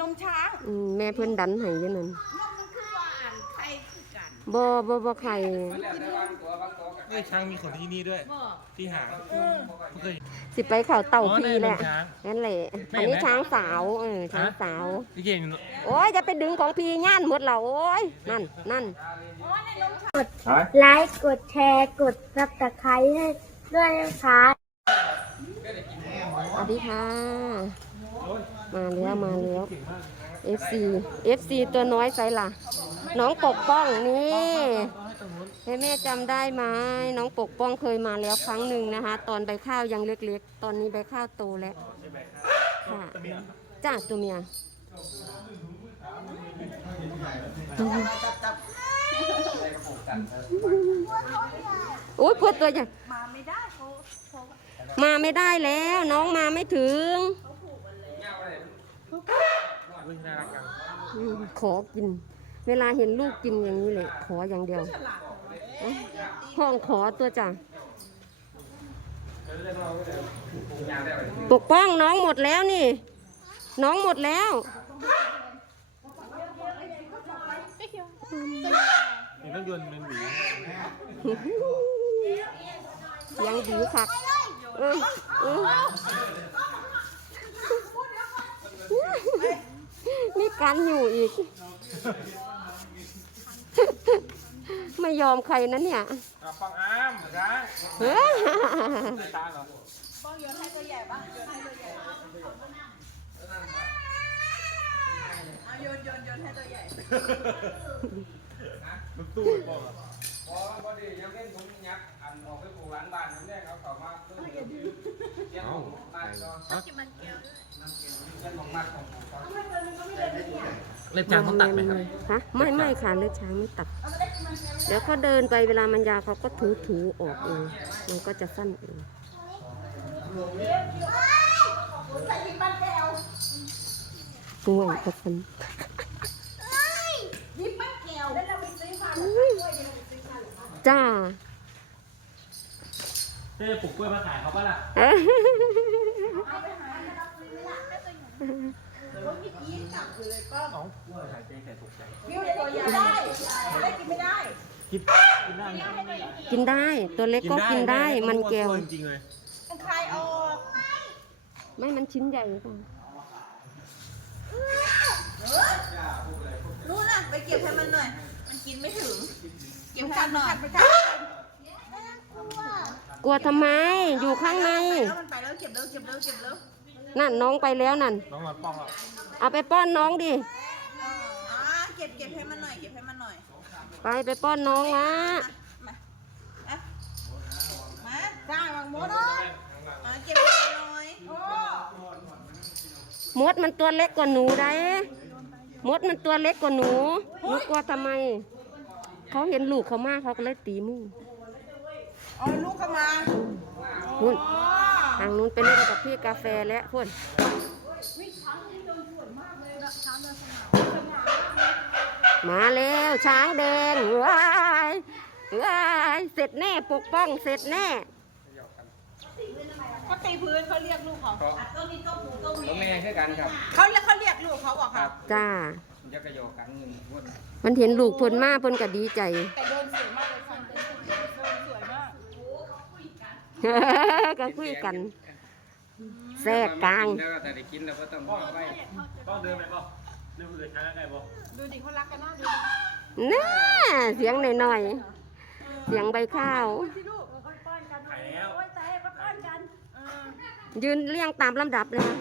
นมช้างอืมแม่เพิ่นดันให้อยู่นั่นนมมันคือว่าอ่านไทยคือกันบ่บ่บ่ไข่นี่ช้างมีขนที่นี่ด้วย บ่ที่หางไม่เคย สิไปเข้าเต่าอ๋อพีแหละในช้างนั่นแหละแม่อันนี้ไหมช้างสาวเออช้างสาวพี่เก่งโอ้ยจะไปดึงของพี่ย่านหมดแล้วโอ้ยนั่นนั่น ไลค์กดแชร์กดซับสไครต์ให้ด้วยนะคะ สวัสดีค่ะ มาแล้วมาแล้ว FC FC ตัวน้อยใส่ล่ะ น้องปกป้องนี่ให้แม่จำได้ไหมน้องปกป้องเคยมาแล้วครั้งหนึ่งนะคะ ตอนใบข้าวยังเล็กๆ ตอนนี้ใบข้าวโตแล้วค่ะจ้าตัวเมียโอ้ยพวดตัวใหญ่มาไม่ได้เขาเขามาไม่ได้แล้ว น้องมาไม่ถึง อุ้ยน่ารักจังอืมขอกิน เวลาเห็นลูกกินอย่างนี้เลย ขออย่างเดียวเอ้าห้องขอตัวจ้ะปกป้องน้องหมดแล้วนี่ น้องหมดแล้วมีรถยนต์เป็นหวียังดีคักเออเออมีการอยู่อีก ไม่ยอมใครนะเนี่ยอะปังอ้ามช้างเฮ้ยตาเหรอป้องโยนให้ตัวใหญ่บ้างโยนให้ตัวใหญ่เอาโยนโยนโยนให้ตัวใหญ่มันตู้ป้องอะพอพอดียังเล่นผมยักษ์อันออกไปปลูกหลังบ้านน้ำแรกเอาเข้ามาเรื่องเลี้ยงของบ้านก็เลี้ยงของบ้านของผมก็เล็บช้างต้องตัดไหมครับ ฮะไม่ไม่ค่ะเลือดช้างไม่ตัดเดี๋ยวเขาเดินไปเวลามันยาวเขาก็ถูถูๆออกเอง มันก็จะสั้นเองง่วงก็สั้นยิ้มมันแก้วแล้วเราไปซื้อมาจ้าเจ๊ปลูกกล้วยมาขายเขาปะล่ะ เอ้ยน้องกล้วยขายเจ๊แค่ตกใจวิวตัวใหญ่ได้ได้กินไม่ได้กินกินได้ไหมกินได้ตัวเล็กก็กินได้มันแก้วจริงๆเลยมันคลายออกไม่มันชิ้นใหญ่ค่ะนู่นน่ะไปเก็บให้มันหน่อย มันกินไม่ถึง เก็บให้มันหน่อยไปกัดกลัวทำไมอยู่ข้างในแล้วมันไปแล้วเก็บแล้วเก็บแล้วเก็บแล้ว นั่นน้องไปแล้วนั่น น้องนอนป้องอะเอาไปป้อนน้องดิ อ่าเก็บเก็บให้มันหน่อย เก็บให้มันหน่อย ไปไปป้อนน้องละมาอะมาได้วางมดมาเก็บให้มันหน่อยโอ้มดมันตัวเล็กกว่าหนูได้ มดมันตัวเล็กกว่าหนูหนูกลัวทำไม เขาเห็นลูกเขามากเขาก็เลยตีมือเอาลูกเข้ามานู่น อ๋อ ทางนู้นไปเล่นกับพี่กาแฟแล้วพุ่นมาแล้วช้างแดงว้ายว้ายเสร็จแน่ปกป้องเสร็จแน่เขาตีพื้นเขาเรียกลูกเขาก็ตัวแม่คือกันครับเขาเรียกเขาเรียกลูกเขาบอกคค่ะรับจ้ายักษ์กระโยกกันเงินวนมันเห็นลูกเพิ่นมาเพิ่นก็ดีใจแต่เดินสวยมากเลยค่ะเดินสวยมาก ก็คุยกันแทรกกลางแล้วก็แต่ได้กินแล้วก็ต้องเอาไว้ต้องเดินไปป่ะเดินไปเลยช้างได้ป่ะดูดิเขารักกันนะดูดิน่าเสียงหน่อยๆเสียงใบข้าวที่ลูกขายแล้วยืนเรียงตามลำดับเลยนะ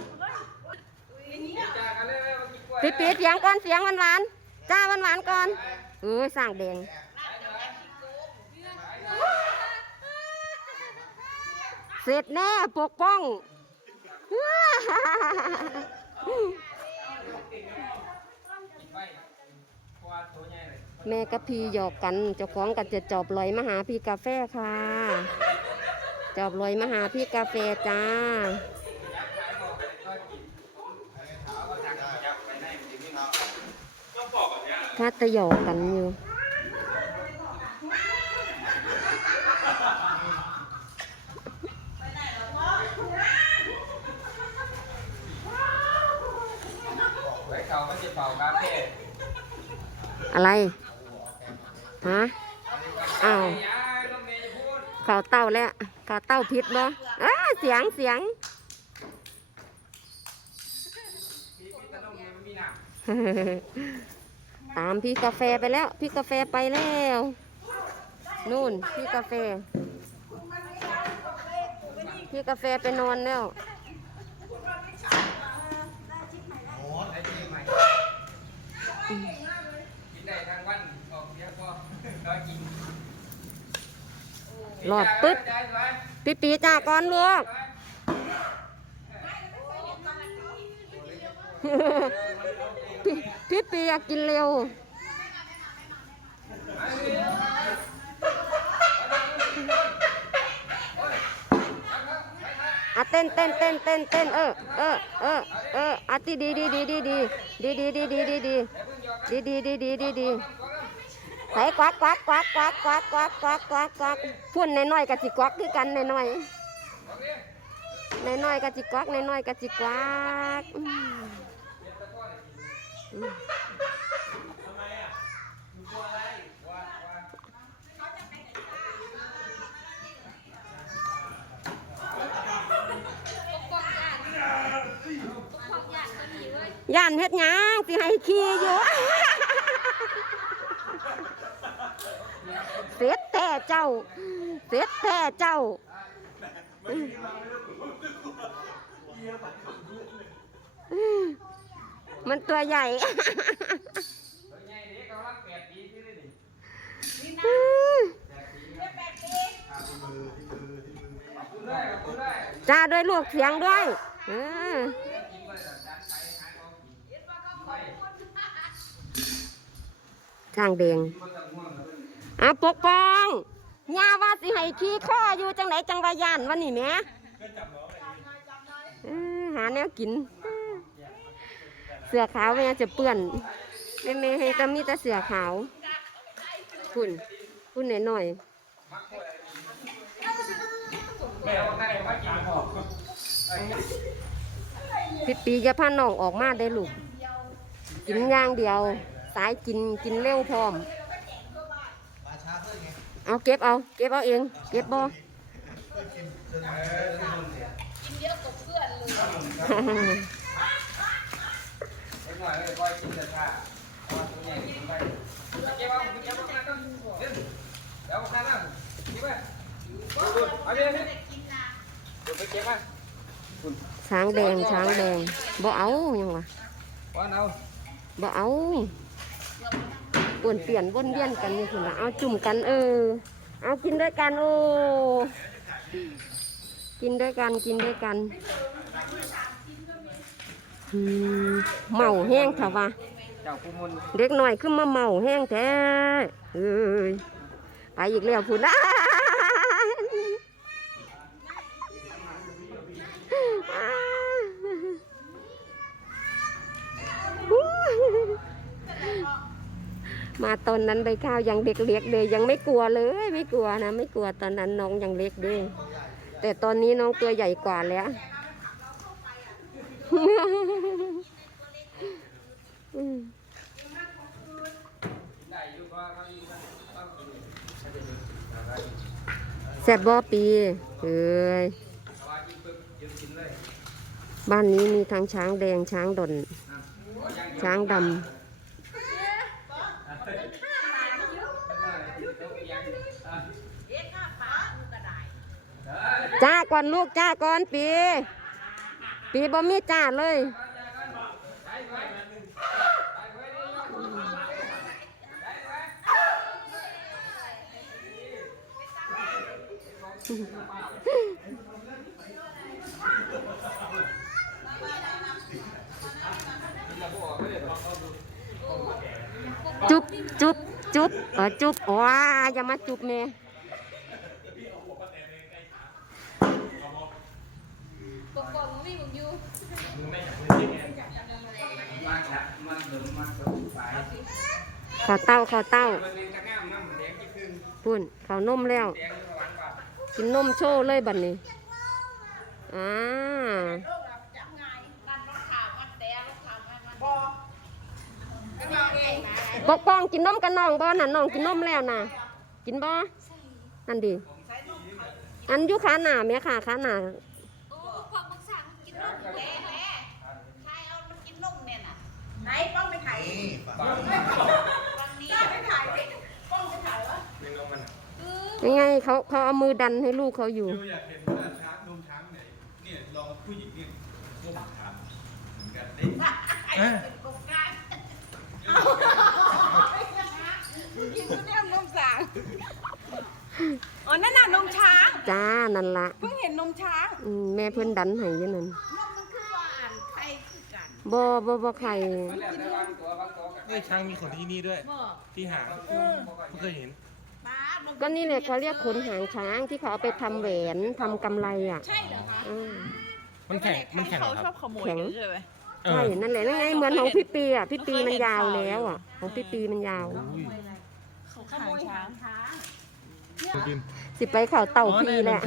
จ้ากันเลยว่ากินกล้วยปิดปิดเสียงก่อนเสียงหวานๆจ้าหวานๆก่อนเออสร้างแดง เสร็จแน่ปกป้องเพราะว่าตัวใหญ่เลยแม่กับพี่หยอกกันเจ้าของกันจะจอบลอยมาหาพี่กาแฟค่ะ จอบลอยมาหาพี่กาแฟจ้าถ้าตะหยอกกันอยู่ ไว้เขาก็จะเป่ากาแฟ อะไรฮะอ้าวยายน้องเมย์จะพูดข่าวเต้าแล้วข่าวเต้าผิดบ่อ้าเสียงเสียงตามพี่กาแฟไปแล้ว พี่กาแฟไปแล้ว นู่น พี่กาแฟ พี่กาแฟไปนอนแล้วได้ที่ใหม่กินได้ทั้งวันออกเยอะพอก็กิน รอดปึ๊บได้ไหมพี่ปีจากก่อนลูกพี่พี่ปีอยากกินเร็ว อะเต้นเต้นเต้นเต้นเต้นเออเออเออเอออะดีดีดีดีดีดีดีดีดีดีดีดีดีดีดีดี ดีดีใส่กวักกวักกวักกวักกวักกวักกวักกวักกวักพุ่นน้อยๆกับจิกวักคือกันน้อยๆน้อยๆกับจิกวักน้อยๆกับจิกวักอืมอืมย่านเฮ็ดหยังสิให้ขี่อยู่ เสร็แท้เจ้า เสร็แท้เจ้ามันตัวใหญ่จ้าด้วยลูกเสียงด้วยจ้างเดง อะปกป้องยาว่าสิให้ขี้ข้ออยู่จังไหนจังวายานวันนี้แม่หาแนวกิน เสือขาวแม่จะเปื้อนแม่แม่ให้จะมีแต่เสือขาวคุณคุณหน่อยหน่อยแม่เอาให้มากินหอมๆพี่ปีจะพาน้องออกมาได้ลูก กินย่างเดียว สายกินกินเร็วพร้อม เอาเก็บเอา เก็บเอาเอง เก็บบ่ไปหน่อยเลยคอยกินแต่ชาเพราะว่าตัวใหญ่กินไปเก็บเอาเก็บเอาข้างนั้นเดี๋ยวเดี๋ยวข้างนั้นกินไปดูๆเอาเดี๋ยวนี้เดี๋ยวไปเก็บมาช้างแดงช้างแดงบ่เอายังวะวันเอาบ่เอาป่ วนเปลี่ยนวนเวียนกันนี่คุณละเอาจุ่มกัน เออ เอากินด้วยกันโอ้กินด้วยกันกินด้วยกันอืมเมาแห้งเถอะวะเจ้าผู้มุนเด็กหน่อยขึ้นมาเมาแห้งแท้เอ้ยไปอีกแล้วพูดนะ มาตอนนั้นใบข้าวยังเด็กเล็กเลยยังไม่กลัวเลย ไม่กลัวนะ ไม่กลัวตอนนั้นน้องยังเล็กเด้แต่ตอนนี้น้องตัวใหญ่กว่าแล้วแซ่บบ่ปีเอ้ยเอาไว้กินปึ๊บยืนกินเลยบ้านนี้มีทั้งช้างแดงช้างดน ช้างดำ จ้าก่อนลูกจ้าก่อนปี ปีบ่มีจ้าเลยจุ๊บจุ๊บจุ๊บเออจุ๊บว้าอย่ามาจุ๊บแม่มาจากมันเดิมมันก็ไป ข้าวเต้าข้าวเต้าพุ่นข้านมแล้ว กินนมโชว์เลยบัดนนี้อ่าปกป้องกินนมกับน้องบ่น่ะน้องกินนมแล้วน่ะ กินบ่นั่นดิอันอยู่ขาหน้าแม่ค่ะขาหนาโอ้ความบังสั่งกินนมแล่แหล่ใครเอามันกินนมเนี่ยน่ะไหนป้อง ไปถ่ายวันนี้ไปถ่ายป้องไปถ่ายวะยังไงเขาเขาเอามือดันให้ลูกเขาอยู่ อยากเห็นว่าช้างนมช้างไหนเนี่ยลองผู้หญิงเนี่ยก้มถามเหมือนกันได้ไอ้เป็นกบกลางกินทุเรียนมสางอ๋อนั่นน่ะนมช้างจ้านั่นละเพิ่งเห็นนมช้างอืมแม่เพิ่นดันให้อยู่นั่นนมมันคือว่าอ่านใครคือกันบ่บ่บ่ใครมันแล้วแต่วางตัววาง นนี่ช้างมีขนที่นี่ด้วยบ่ที่หางไม่เคยเห็นป้ามันก็นี่แหละเขาเรียกขนหางช้างที่เขาเอาไปทำแหวนทำกำไรอะใช่เหรอคะอืมมันแข็ง มันแข็งเหรอครับแข็งใช่ไหม เอใช่อนั่นแหละนั่นไงเหมือนของพี่ปีอะพี่ปีมันยาวแล้วอะของพี่ปีมันยาวขโมยช้าง สิไปเขาเต่าอ๋อพีแหละ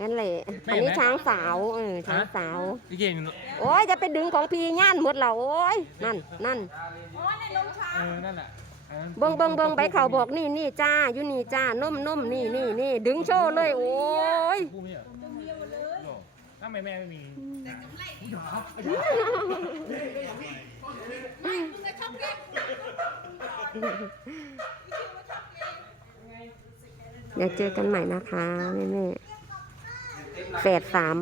นั่นเป็นช้างนั่นแหละไม่อันเห็นนี้ไหมช้างสาวเออช้างสาวพี่เก่งโอ้ยจะไปดึงของพีย่านหมดแล้วโอ้ยนั่นนั่นอ๋อในนมช้างเออนั่นแหละอันนั้นเบิ่งเบิ่งเบิ่งใบเขาบอกนี่นี่จ้าอยู่นี่จ้านมนมนี่นี่นี่ดึงโชว์เลย โอ้ยคู่ไม่เหรอโอ้ถ้าแม่แม่ไม่ มีอยากเจอกันใหม่นะคะแม่แม่แฝดสาม